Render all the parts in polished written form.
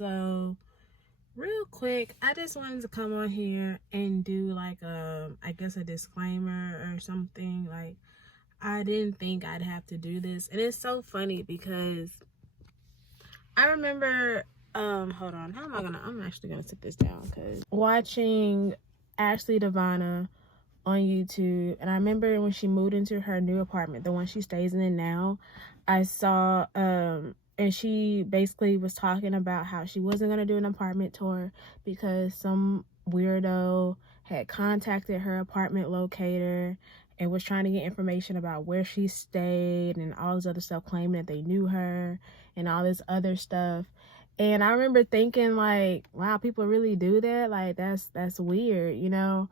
So real quick, I just wanted to come on here and do like I guess a disclaimer or something. Like, I didn't think I'd have to do this, and it's so funny because I remember hold on, I'm actually gonna sit this down, because watching Ashley Devana on YouTube, and I remember when she moved into her new apartment, the one she stays in now, I saw and she basically was talking about how she wasn't going to do an apartment tour because some weirdo had contacted her apartment locator and was trying to get information about where she stayed and all this other stuff, claiming that they knew her and all this other stuff. And I remember thinking, like, wow, people really do that? Like, that's weird, you know?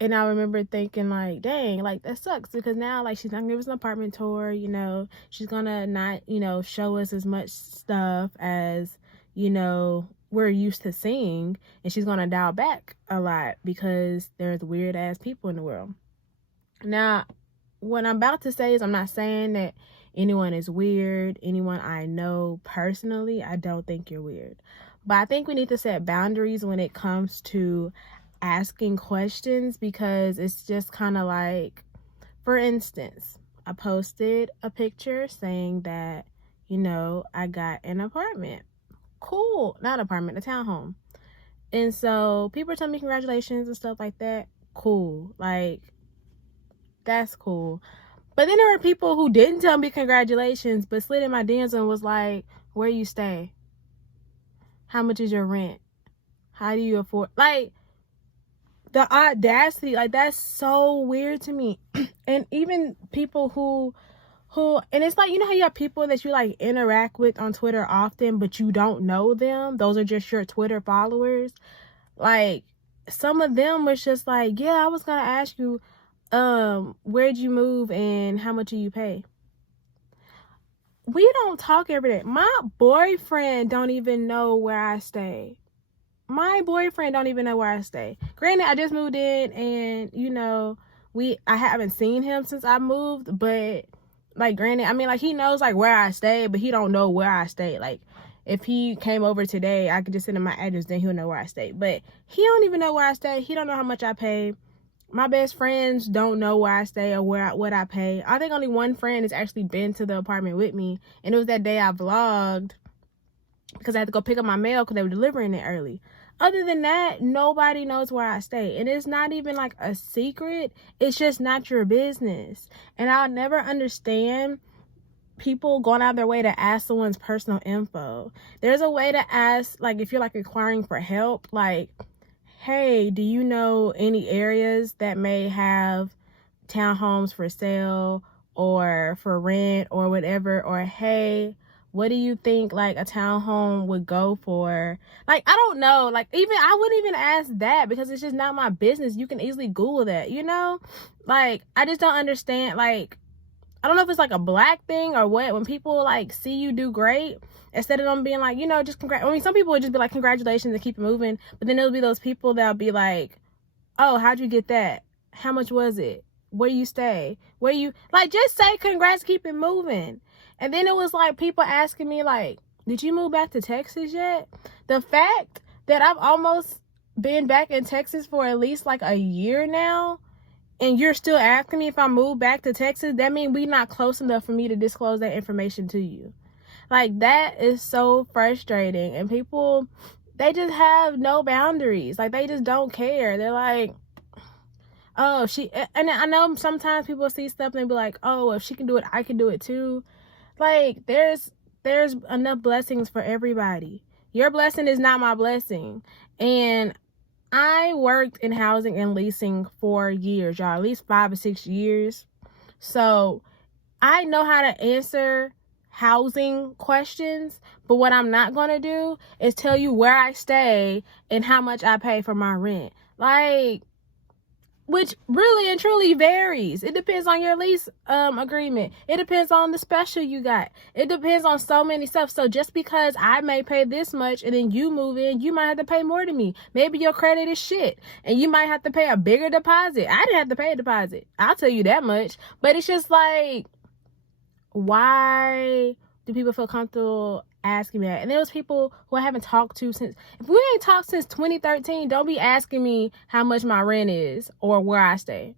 And I remember thinking, like, dang, like, that sucks, because now, like, she's not gonna give us an apartment tour, you know, she's gonna not, you know, show us as much stuff as, you know, we're used to seeing, and she's gonna dial back a lot because there's weird ass people in the world. Now, what I'm about to say is, I'm not saying that anyone is weird. Anyone I know personally, I don't think you're weird. But I think we need to set boundaries when it comes to asking questions, because it's just kind of like, for instance, I posted a picture saying that, you know, I got an apartment. Cool. Not apartment, a townhome. And so people are telling me congratulations and stuff like that. Cool. Like, that's cool. But then there were people who didn't tell me congratulations, but slid in my DMs and was like, where you stay? How much is your rent? How do you afford? Like, the audacity, like, that's so weird to me. And even people who, and it's like, you know how you have people that you like interact with on Twitter often, but you don't know them? Those are just your Twitter followers. Like, some of them was just like, yeah, I was gonna ask you, where'd you move and how much do you pay? We don't talk every day. My boyfriend don't even know where I stay. My boyfriend don't even know where I stay. Granted, I just moved in, and, you know, I haven't seen him since I moved, but, like, granted, I mean, like, he knows, like, where I stay, but he don't know where I stay. Like, if he came over today, I could just send him my address, then he'll know where I stay. But he don't even know where I stay. He don't know how much I pay. My best friends don't know where I stay or what I pay. I think only one friend has actually been to the apartment with me, and it was that day I vlogged because I had to go pick up my mail because they were delivering it early. Other than that, nobody knows where I stay. And it's not even like a secret. It's just not your business. And I'll never understand people going out of their way to ask someone's personal info. There's a way to ask, like, if you're like inquiring for help, like, hey, do you know any areas that may have townhomes for sale or for rent or whatever? Or, hey, what do you think, like, a townhome would go for? Like, I don't know. Like, even I wouldn't even ask that because it's just not my business. You can easily Google that, you know? Like, I just don't understand. Like, I don't know if it's like a black thing or what. When people like see you do great, instead of them being like, you know, just I mean, some people would just be like, congratulations, and keep it moving. But then there'll be those people that'll be like, oh, how'd you get that? How much was it? Where you stay? Where you, like, just say congrats, keep it moving. And then it was like people asking me, like, did you move back to Texas yet? The fact that I've almost been back in Texas for at least like a year now, and you're still asking me if I moved back to Texas, that means we're not close enough for me to disclose that information to you. Like, that is so frustrating. And people, they just have no boundaries. Like, they just don't care. They're like, oh, and I know sometimes people see stuff and they be like, oh, if she can do it, I can do it too. Like, there's enough blessings for everybody. Your blessing is not my blessing. And I worked in housing and leasing for years, y'all, at least 5 or 6 years. So I know how to answer housing questions, but what I'm not going to do is tell you where I stay and how much I pay for my rent. Like, which really and truly varies. It depends on your lease agreement. It depends on the special you got. It depends on so many stuff. So just because I may pay this much and then you move in, you might have to pay more than me. Maybe your credit is shit and you might have to pay a bigger deposit. I didn't have to pay a deposit, I'll tell you that much. But it's just like, why do people feel comfortable asking me that. And there was people who I haven't talked to since, if we ain't talked since 2013, don't be asking me how much my rent is or where I stay,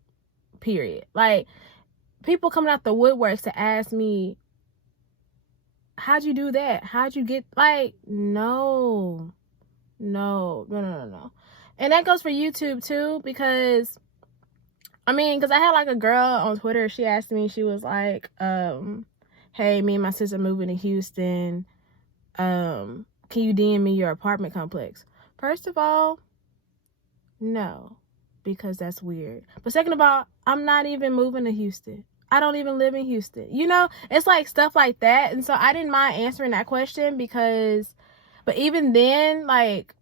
period. Like, people coming out the woodworks to ask me, how'd you do that? How'd you get, like, no. And that goes for YouTube too, because I had like a girl on Twitter, she asked me, she was like, hey, me and my sister moving to Houston, can you DM me your apartment complex? First of all, no, because that's weird. But second of all, I'm not even moving to Houston. I don't even live in Houston. You know, it's like stuff like that. And so I didn't mind answering that question because, but even then, like,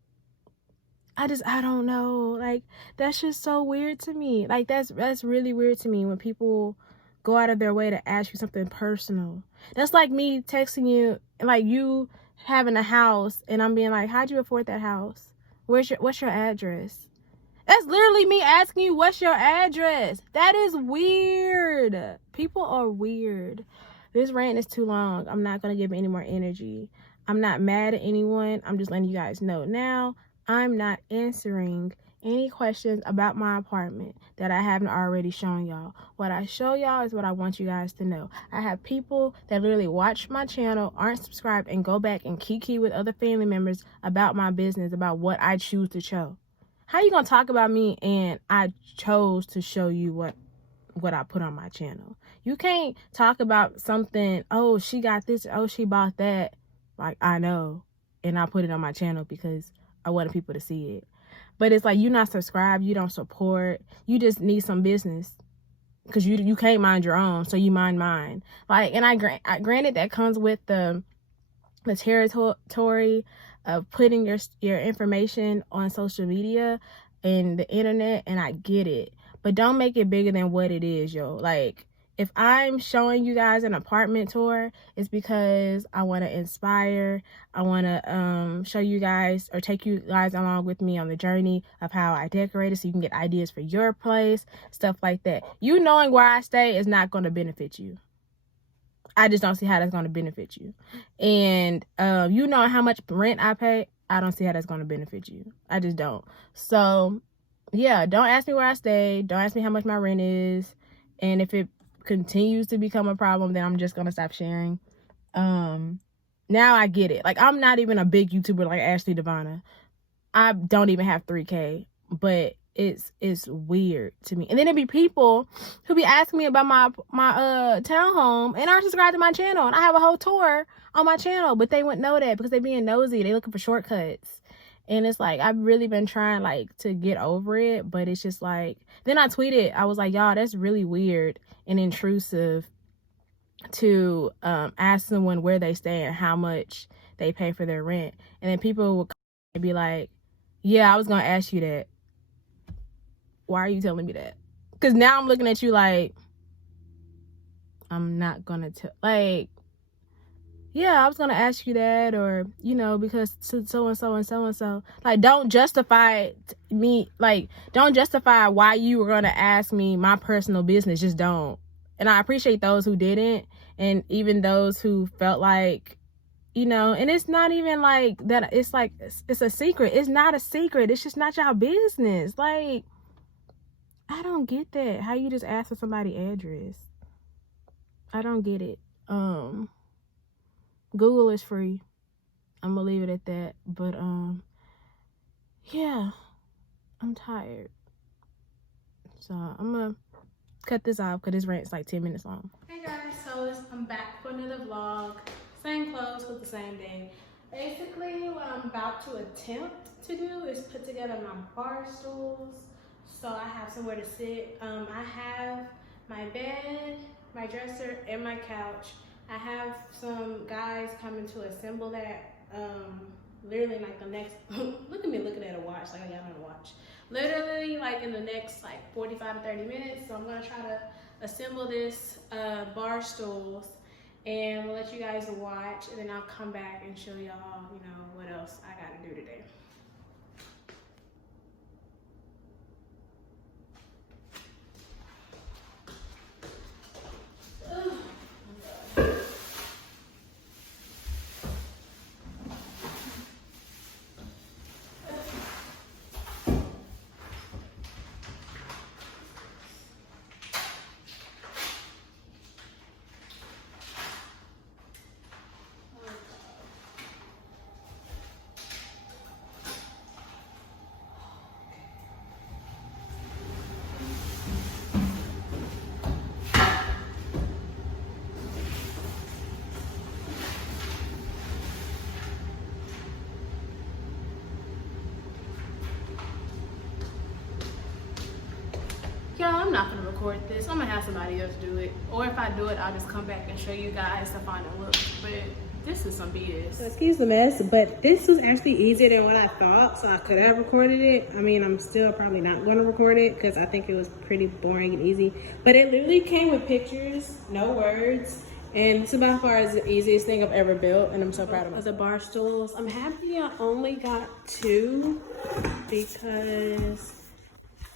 I don't know. Like, that's just so weird to me. Like, that's really weird to me when people go out of their way to ask you something personal. That's like me texting you, like, you having a house, and I'm being like, how'd you afford that house? What's your address? That's literally me asking you, what's your address? That is weird. People are weird. This rant is too long. I'm not going to give any more energy. I'm not mad at anyone. I'm just letting you guys know now. I'm not answering any questions about my apartment that I haven't already shown y'all. What I show y'all is what I want you guys to know. I have people that literally watch my channel, aren't subscribed, and go back and kiki with other family members about my business, about what I choose to show. How you gonna talk about me and I chose to show you what I put on my channel? You can't talk about something, oh, she got this, oh, she bought that. Like, I know, and I put it on my channel because I wanted people to see it. But it's like, you not subscribed, you don't support, you just need some business because you can't mind your own, so you mind mine. Like, and I granted that comes with the territory of putting your information on social media and the internet, and I get it, but don't make it bigger than what it is, yo. Like, if I'm showing you guys an apartment tour, it's because I want to inspire. I want to show you guys or take you guys along with me on the journey of how I decorate it so you can get ideas for your place, stuff like that. You knowing where I stay is not going to benefit you. I just don't see how that's going to benefit you. And you know how much rent I pay, I don't see how that's going to benefit you. I just don't. So, yeah, don't ask me where I stay. Don't ask me how much my rent is. And if it continues to become a problem, then I'm just going to stop sharing. Now I get it. Like, I'm not even a big YouTuber like Ashley Devonna. I don't even have 3K. But it's weird to me. And then there be people who be asking me about my townhome and aren't subscribed to my channel, and I have a whole tour on my channel, but they wouldn't know that because they being nosy. They looking for shortcuts. And it's like, I've really been trying like to get over it, but it's just like, then I tweeted, I was like, y'all, that's really weird and intrusive to ask someone where they stay and how much they pay for their rent. And then people would be like, yeah, I was gonna ask you that. Why are you telling me that? Because now I'm looking at you like, I'm not gonna tell, like, yeah, I was gonna ask you that, or, you know, because so-and-so and so-and-so. Like, don't justify me, like, don't justify why you were gonna ask me my personal business. Just don't. And I appreciate those who didn't, and even those who felt like, you know, and it's not even like that, it's like, it's a secret. It's not a secret. It's just not your business. Like, I don't get that. How you just ask for somebody's address? I don't get it. Google is free. I'm gonna leave it at that. But yeah, I'm tired. So I'm gonna cut this off because this rant's like 10 minutes long. Hey guys, so I'm back for another vlog. Same clothes with the same day. Basically, what I'm about to attempt to do is put together my bar stools, so I have somewhere to sit. I have my bed, my dresser, and my couch. I have some guys coming to assemble that literally like the next look at me looking at a watch like I got on a watch. Literally like in the next like 45 to 30 minutes. So I'm gonna try to assemble this bar stools, and we'll let you guys watch, and then I'll come back and show y'all, you know, what else I gotta do today. y'all, I'm not gonna record this. I'm gonna have somebody else do it. Or if I do it, I'll just come back and show you guys the final look. But this is some BS. So excuse the mess, but this was actually easier than what I thought, so I could have recorded it. I mean, I'm still probably not gonna record it because I think it was pretty boring and easy. But it literally came with pictures, no words. And it's about far as the easiest thing I've ever built, and I'm so proud of myself. The bar stools, I'm happy I only got 2 because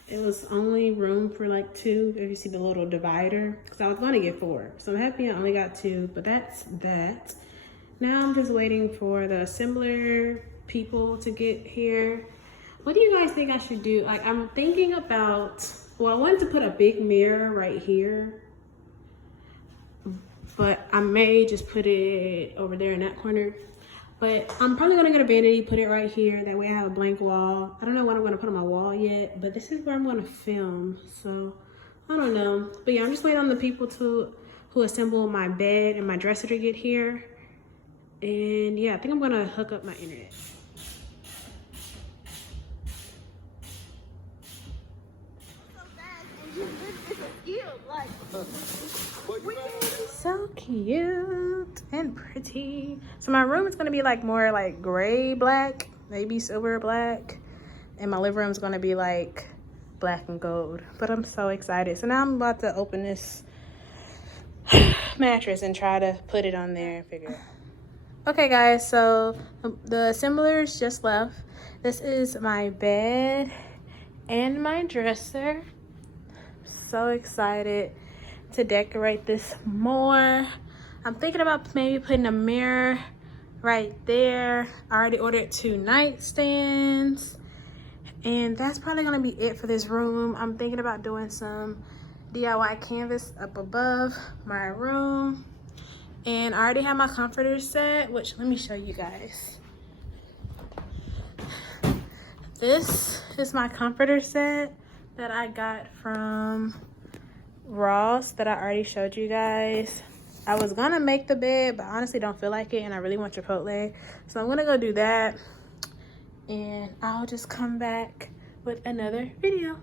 it was only room for like 2, if you see the little divider, because I was going to get 4. So I'm happy I only got 2, but that's that. Now I'm just waiting for the assembler people to get here. What do you guys think I should do? Like, I'm thinking about, well, I wanted to put a big mirror right here, but I may just put it over there in that corner. But I'm probably gonna get a vanity, put it right here. That way I have a blank wall. I don't know what I'm gonna put on my wall yet, but this is where I'm gonna film. So I don't know. But yeah, I'm just waiting on the people who assemble my bed and my dresser to get here. And yeah, I think I'm gonna hook up my internet. So cute and pretty. So my room is gonna be like more like gray black, maybe silver black, and my living room is gonna be like black and gold. But I'm so excited. So now I'm about to open this mattress and try to put it on there and figure it out. Okay guys, so the assemblers just left. This is my bed and my dresser. So excited to decorate this more. I'm thinking about maybe putting a mirror right there. I already ordered 2 nightstands, and that's probably gonna be it for this room. I'm thinking about doing some DIY canvas up above my room, and I already have my comforter set, which let me show you guys. This is my comforter set that I got from Ross that I already showed you guys. I was gonna make the bed, but I honestly don't feel like it, and I really want Chipotle, so I'm gonna go do that, and I'll just come back with another video.